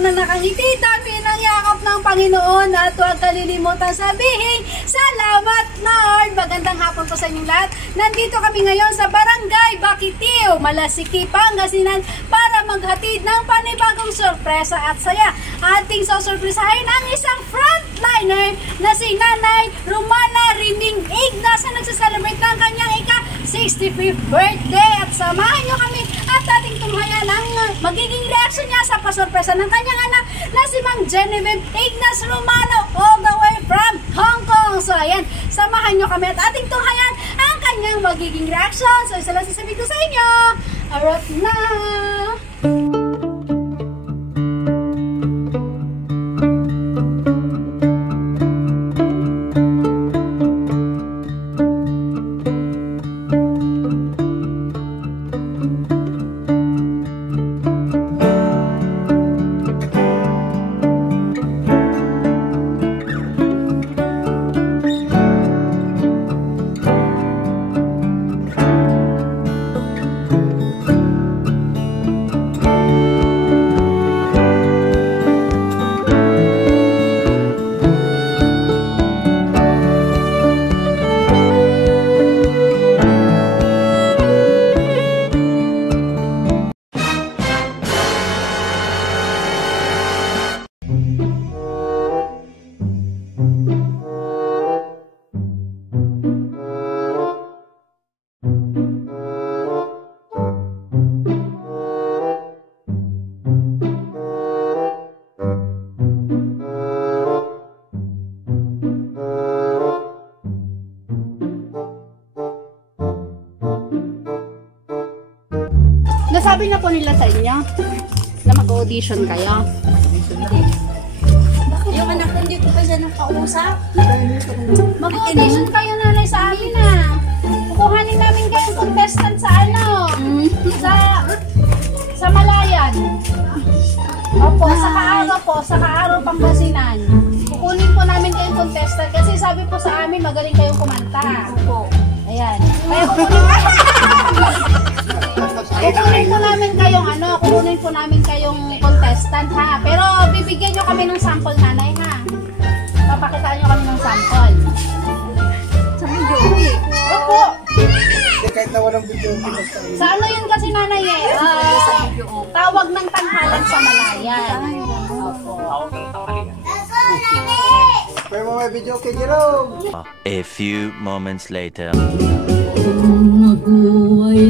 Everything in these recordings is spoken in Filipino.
na nakangiti, tabi ng yakap ng Panginoon at huwag kalilimutan sabihin, salamat Lord! Magandang hapon po sa inyong lahat. Nandito kami ngayon sa Barangay Bakitiw, Malasiki, Pangasinan para maghatid ng panibagong sorpresa at saya. Ating sosurpresahin ang isang frontliner na si Nanay Romana Rining Ignas na nagsaselebrate ng kanyang ika-65th birthday. At samahan nyo kami at ating tunghayan ang magiging reaction niya sa pasurpresa ng kanyang anak na si Mang Genevieve Ignas Romano all the way from Hong Kong. So ayan, samahan nyo kami at ating tunghayan ang kanyang magiging reaction. So isa lang sasabihin ko sa inyo, arot na! Nasabi na po nila sa inyo na mag-audition kayo. Yung anak ko dito pa siya nakausap. Mag-audition kayo nanay sa amin ha. Kukuhanin namin kayong contestant sa ano? Sa Malayan. Opo, sa Kaaro po, sa Kaaro Pangasinan. Kukunin po namin kayong contestant kasi sabi po sa amin magaling kayong kumanta. Opo. Ayan. Kaya kukunin po namin kayong contestant ha. Pero bibigyan nyo kami ng sample nanay ha. Papakitaan nyo kami ng sample. Sa video. Opo. Kahit na walang video. Sa ano yun kasi nanay eh. Tawag ng tanghalan sa Malayan. Opo. Pero may video kay Jerome. A few moments later. Kung ako ay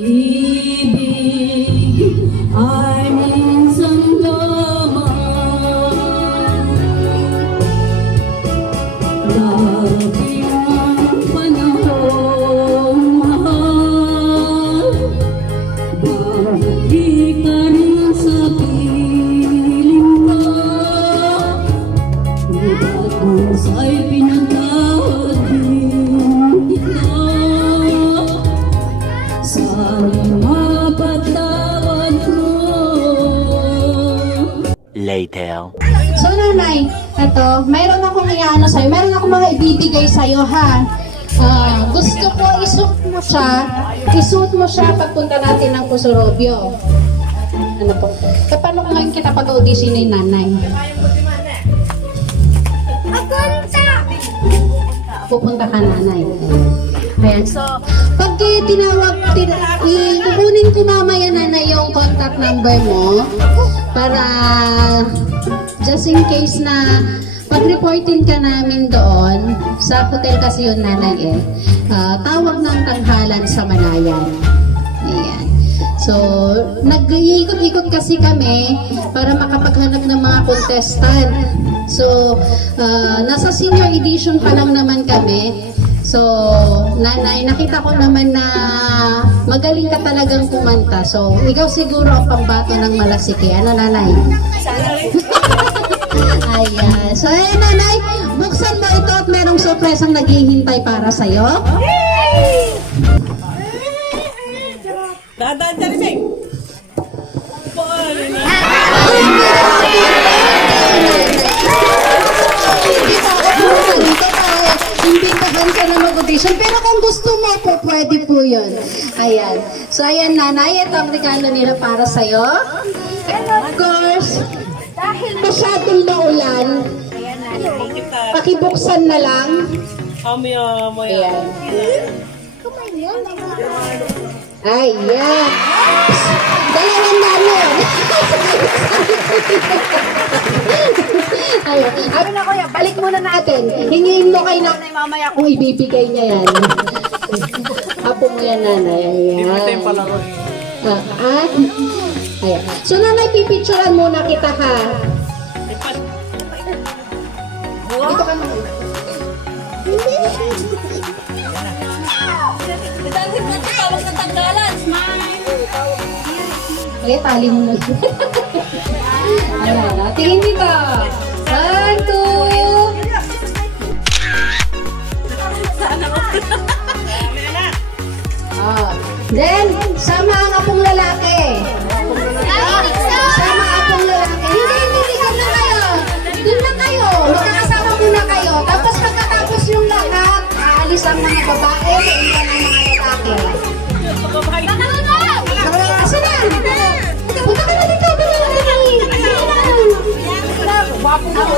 iibig, ay minsan lamang. Darating ang panahon, mahal. Babalik ka rin sa piling ko. Ba't mo sa'y pinatawad din kita? Later. So nanay, eto, mayroon akong iaano sa'yo. Mayroon akong mga ibibigay sa'yo ha. Gusto ko isuot mo siya pagpunta natin ng Pusurobio. Ano po? Paano ko ngayon kita pag-auditionin nanay? Pupunta ka nanay. Ayan, so, pag kukunin ko mamaya na yung contact number mo para just in case na pag-reportin ka namin doon sa hotel kasi yun nanay eh. Tawag ng tanghalan sa Malayan. Ayan. So, nag-iikot-ikot kasi kami para makapaghanap ng mga contestant. So, nasa senior edition pa lang naman kami. So, nanay, nakita ko naman na magaling ka talagang kumanta. So, ikaw siguro ang pambato ng Malasiki. Ano, nanay? Ayan. So, ayan, nanay, buksan mo ito at merong surpresang naghihintay para sa'yo. Dadaan dyan, Sing! Imbitahan ka na mag-audition. Pero kung gusto mo po, pwede po yun. Ayan. So, ayan, nanay. Ito ang regalo nila para sa'yo. And of course, pakibuksan na lang. Ayan. Ayan. Dalawang nanon. Ayun. Sabi na kuya, balik muna natin. Hingiin mo kay nanay mamaya kung ibibigay niya yan. Apo mo yan, nanay. Ayan. Ayan. So, nanay, pipicturean muna kita, ha? Dito ka naman. Ay, tali mo na. Ayan, tingin dito. 1, 2. Then, sama ang apong lalaki. Sama apong lalaki. Hindi, doon na kayo. Doon na kayo. Magkakasama muna kayo. Tapos pagkatapos yung lahat, aalis ang mga babae, ilan ang mga lalaki. Asan na? Punta ka na dito.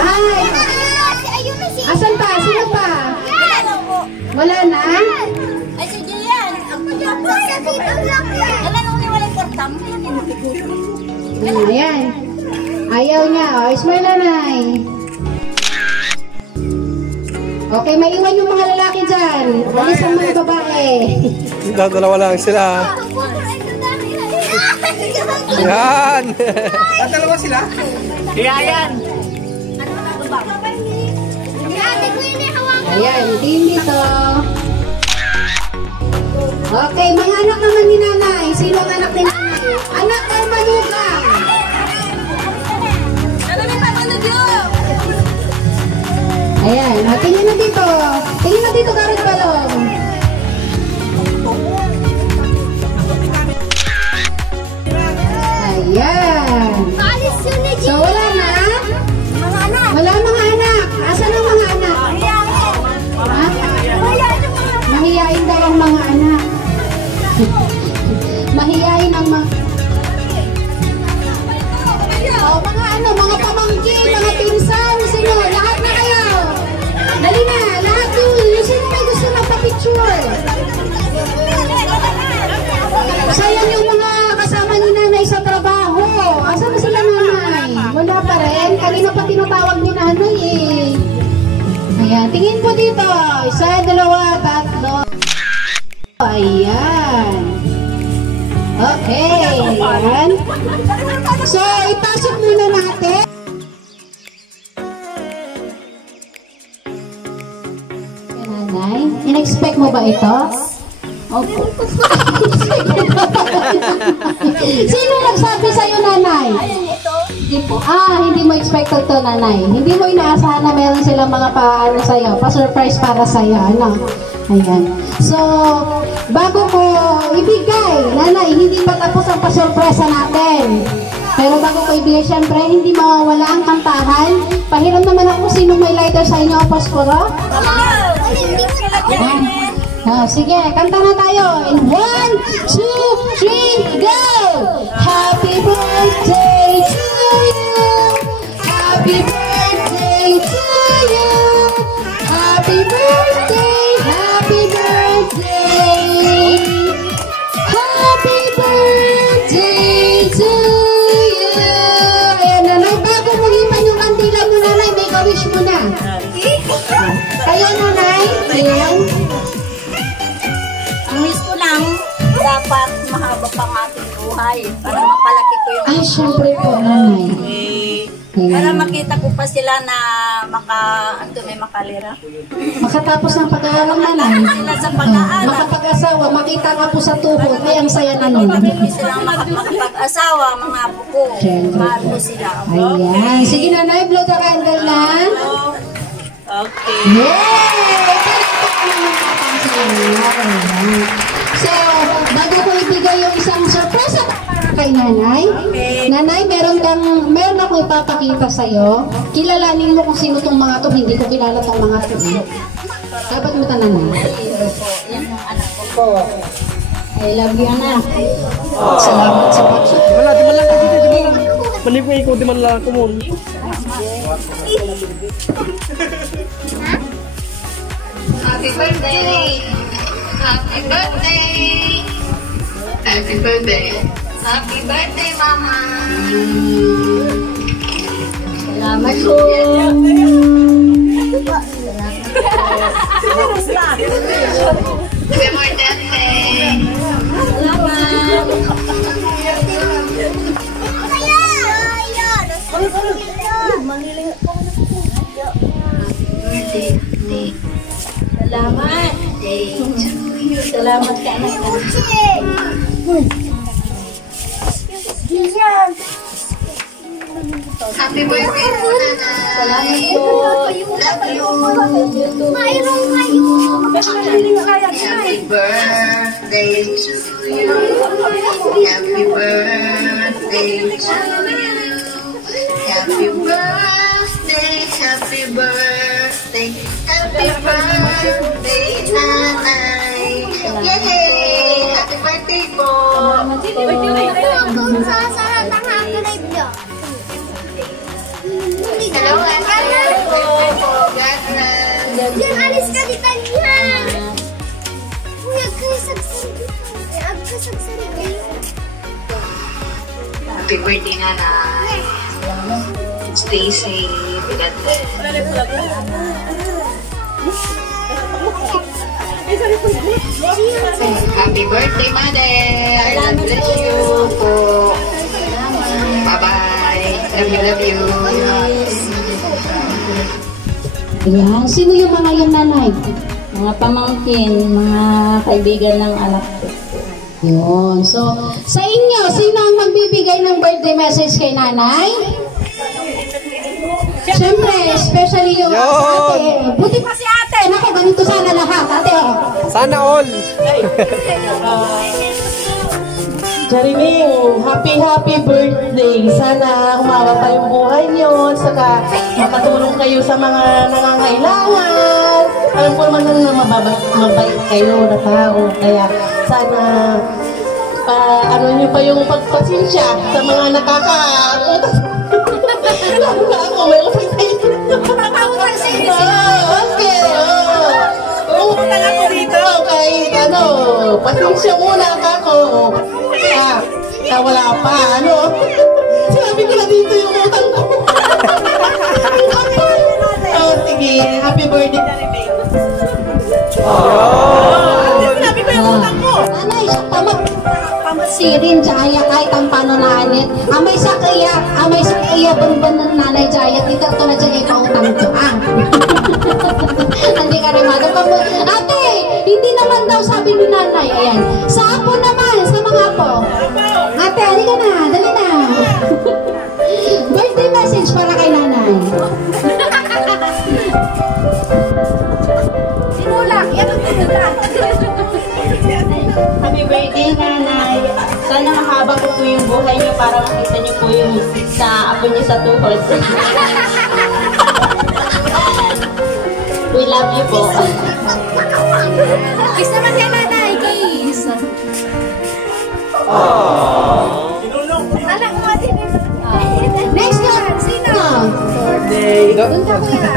Ay. Asan pa? Sino pa? Wala na? Ay, si Gian. Alam mo niya walang portam. Ayan. Ayaw niya. O, smile nanay. Okay, maiwan yung mga lalaki dyan. Alis ang mga babae. Dalawa lang sila. Yan! Dalawa sila? Yan. Ayan, team dito. Okay, mga anak naman ni nanay. Sino ang anak ni nanay? Anak ng manugang. Ayan, tingin na dito. Tingin na dito, Garot Balong. Ayan. So, wala na? Wala mga anak. Asan ang mga anak? Ha? Mahiyain daw ang mga anak. Mahiyain ang mga... Oh, mga ano, mga pamangkin, mga pinsan, sino, lahat na kayo. Dali na, lahat yun. Sino may gusto magpa-picture? Sayang yung mga kasama ni nanay sa trabaho. Asan na sila nanay? Wala pa rin. Kanina pa tinatawag ni nanay eh. Ayan, tingin po dito. 1, 2, 3. Ayan. Okay. Ayan. So, ipasok muna natin. Nanay, in-expect mo ba ito? Opo. Sino nagsabi sa'yo, nanay? Hindi po. Hindi mo expected to, nanay. Hindi mo inaasahan na meron silang mga paano sa'yo, pa-surprise para sa'yo, ano? Ayan. So, bago ko ibigay, nanay, hindi pa tapos ang pa-surpresa natin. Pero bago ko ibigay, syempre, hindi mawawala ang kantahan. Pahiram naman ako sino may lighter sa inyo, Posporo. Sige, kanta na tayo. In 1, 2, 3, go! Happy birthday to you! Happy birthday to you! Happy birthday! Happy birthday! Happy birthday to you! Ayan, nanay, bago mo hipan yung kandila mo, nanay, may ka-wish mo na. Kayo, nanay? Ayan. Ang wish ko lang, dapat mahaba pang ating buhay para mapalaki ko yung Syempre po, nanay. para makita ko pa sila na may makalira. Makatapos ng pag-aaral, nanay. Sila sa pag-aaral. Makapag-asawa, makita ka po sa tuhod, ay ang saya na nun. Silang makapag-asawa, mga apo ko. Mahal ko sila. Ayan. Sige, nanay, blow the candle na. Okay. Yay! So, bago ko ibigay yung isang surprise kay nanay. Nanay, meron ako ipapakita sa'yo. Kilalanin mo kung sino tong mga to. Hindi ko kilala tong mga to. Dapat mo tananay. Yan yung anak ko po. I love you, anak. Salamat sa pagsusunod. Wala, di ba lang? Manip nga ikaw di man lang ko mo. Happy birthday! Happy birthday! Happy birthday! Happy birthday, Mama! Salamat po! Happy birthday! Salamat! Salamat ka anak. Happy birthday po, Nanay! Salamat po! Love you! Mayroon ngayon! Happy birthday to you! Happy birthday to you! Happy birthday! Happy birthday! Happy birthday, Nanay! Yay! Happy birthday po! Kung sasarap ang happy life niyo. Hello, Nanay! God bless! Yan, alis ka di tanyan. Kuya, kayo sagsari. Happy birthday, Nanay! Stay safe. God bless. Happy birthday, Mother! God bless you po. Bye-bye. Love you. Ayan. Sino yung mga yung nanay? Mga pamangkin, mga kaibigan ng anak ko. Yun. So, sa inyo, sino ang magbibigay ng birthday message kay nanay? Siyempre, especially yung ate. Buti pa si ate. Naku, ganito sana lahat, ate. Sana all. Jariming, happy birthday. Sana umawa pa yung buhay niyo. Saka makatulong kayo sa mga nangangailangan. Alam ko naman na mabait kayo na tao. Kaya sana ano niyo pa yung pagpasensya sa mga lalo na ako, may utang kayo. Papautang sa inyo. Okay. Utang ako dito. Kahit pasensya muna ako. Wala pa, Sabi ko na dito yung utang ko. Sige, happy birthday, Jariming. Sabi ko yung utang ko. Nanay, siya pamasirin, Jaya, kahit ang panonanit. Amay sakaya, bunbun ng nanay, Jaya. Dito ito na dyan, ikaw utang ko, Hindi ka rin ate, hindi naman daw sabi ni nanay. Ayan. Sa apo naman, sa mga apo. Ate, halika na, dali na. Birthday message para kay nanay. Tinulak. Yan ang tinulak. Happy birthday, Nanay. Sana mahaba po yung buhay niyo para makita niyo po yung sa apo niyo sa tuhod. We love you po. Kiss naman kay nanay. Kiss. Anak mo din. Next one, sino? Birthday. Doon ka kuya.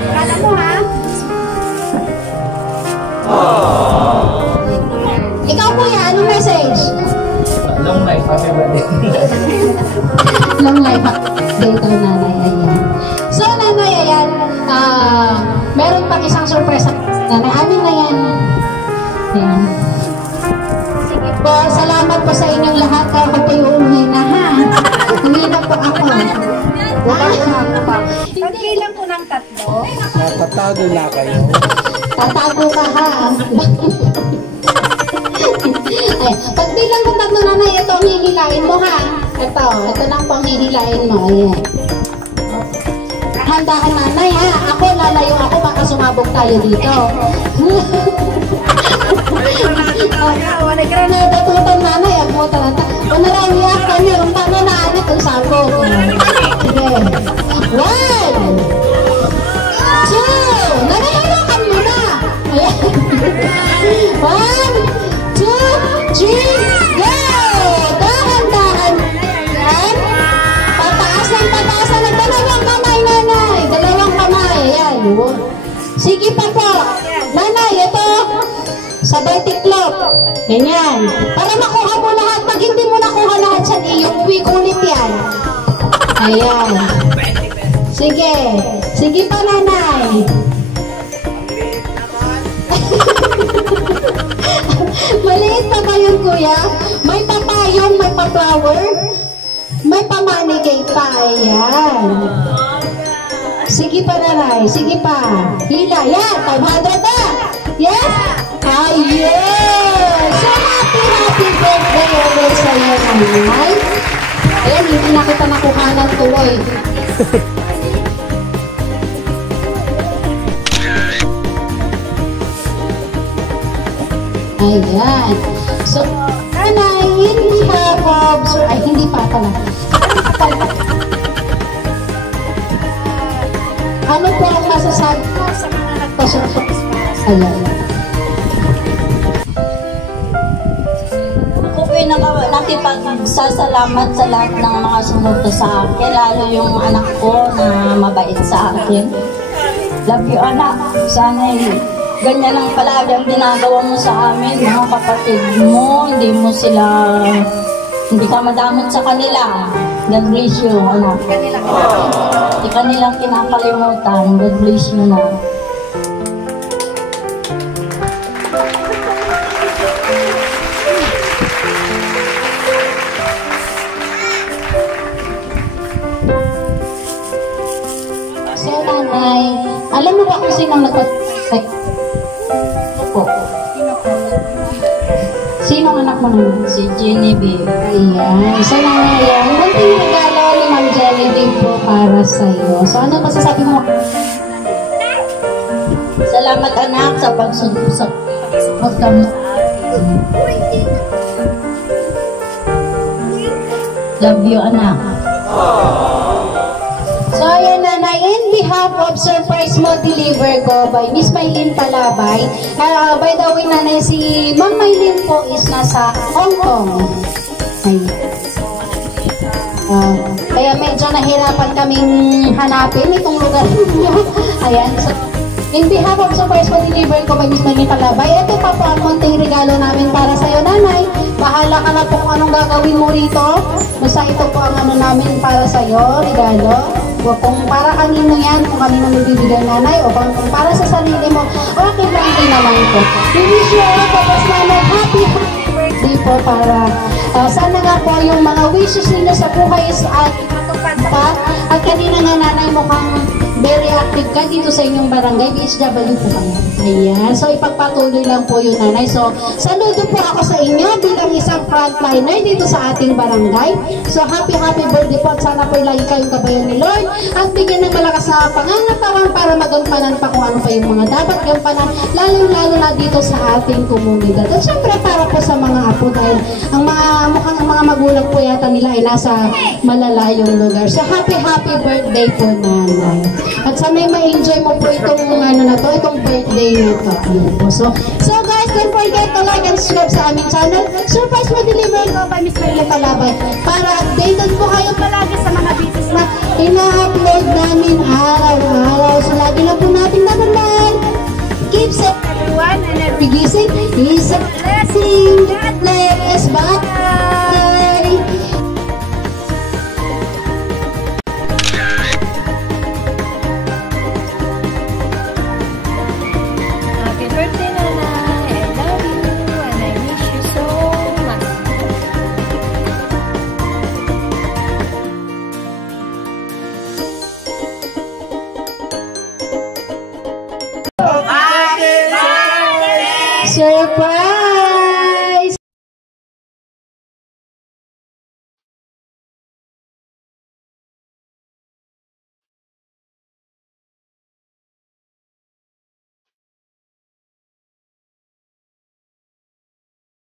Kala mo ha? Ikaw kuya, anong message? Long life, happy birthday. Long life day to nanay, ayan. So nanay, ayan, meron pang isang surprise sa nanay. Amin na yan. Ayan. Sige po, salamat po sa inyong lahat. Ako po yung umuwi na, ha? Uwi na po ako. Pagbilang po ng 3. Natatago na kayo. Tatago ka, ha? Ay, pagbilang ko 3 nanay, ito ang hihilain mo, ha? Ito lang po ang hihilain mo. Ayan. Handahan nanay, ha? Ako, lalayo ako, baka sumabog tayo dito. Natutan nanay, ang mo talata. Panarami ako, mayroong tanong na anak ang sabog. Sige. 1, 2, nanayawakan mo na. Ayan. 1, 2, 3, go! Dahan-dahan. Yan. Sige pa po. Nanay, ito. Sabay tiklop. Ganyan. Para makuha mo lahat. Pag hindi mo nakuha lahat sa iyong quick ulit yan. Ayan. Sige. Sige pa, nanay. Maliit pa ba yun, kuya? May papayong, may pa-flower, may pa-manigay pa. Ayan. Sige pa, nanay. Sige pa. Hila. Yan. 500 na. Yes? Ayan. So, happy birthday ulit sa'yo, nanay. Ayan, hindi na kita nakuhanan tuloy. Ayan. So, nanay, hindi pa ay hindi pa pala. Ano po ang masasabi ko sa mga nagpa-surprise? Ayan. Ako po'y nakipagsasalamat sa lahat ng mga sumunod sa akin, lalo yung anak ko na mabait sa akin. Love you, anak. Sana ganyan lang palagi ang ginagawa mo sa amin, mga kapatid mo. Hindi ka madamot sa kanila. God bless you, anak. Hindi ka nilang kinakalimutan. God bless you na. So, nanay, alam mo ba kung sinong nagpa-check? Po. Sinong anak mo naman? Si Genevieve. Ayan. So, nanay, yan. Munting regalo ni Ma'am Genevieve po para sa'yo. So, ano masasabi mo? Salamat, anak, sa pagsunod sa Magkamo. love you, anak. So, ayan, nanay, in behalf of Surprise Mo Deliver Ko by Miss Maylin Palabay. By the way, nanay, si Ma'am Maylin po is nasa Hong Kong. Ayan. Kaya medyo nahirapan kaming hanapin itong lugar niyo. Ayan. So, in behalf of Surprise Mo Deliver Ko by Miss Maylin Palabay, ito pa po ang munting regalo namin para sa'yo, nanay. Bahala ka na po kung anong gagawin mo rito. Basta ito po ang ano namin para sa'yo, regalo. O kung para kanino yan, kung kanino magbibigay nanay, o kung para sa sarili mo, okay lang din naman po. We wish you all po, nanay, happy birthday po para sana nga po yung mga wishes ninyo sa buhay is matupad pa. At kanina nga nanay, mukhang very active ka dito sa inyong barangay, BHW po kayo. Ayan, so ipagpatuloy lang po yun, nanay. So, saludo po ako sa inyo bilang isang frontliner dito sa ating barangay. So, happy birthday po at sana po lagi kayong kabayan ni Lord at bigyan ng malakas na pangangatawan para magampanan pa kung ano pa yung mga dapat gampanan, lalo na dito sa ating komunidad. At syempre para po sa mga apo dahil mukhang ang mga magulang po yata nila ay nasa malalayong lugar. So, happy birthday po, nanay. At sana'y ma-enjoy mo po itong itong birthday na to. So guys, don't forget to like and subscribe sa aming channel. Surprise Mo Deliver Ko by Miss Maylin Palabay para updated po kayo palagi sa mga videos na ina-upload namin araw-araw. So lagi lang po natin natandaan. Keep safe everyone and every gising is a blessing. God bless. Bye! Happy birthday, nanay. I love you and I miss you so much. Surprise!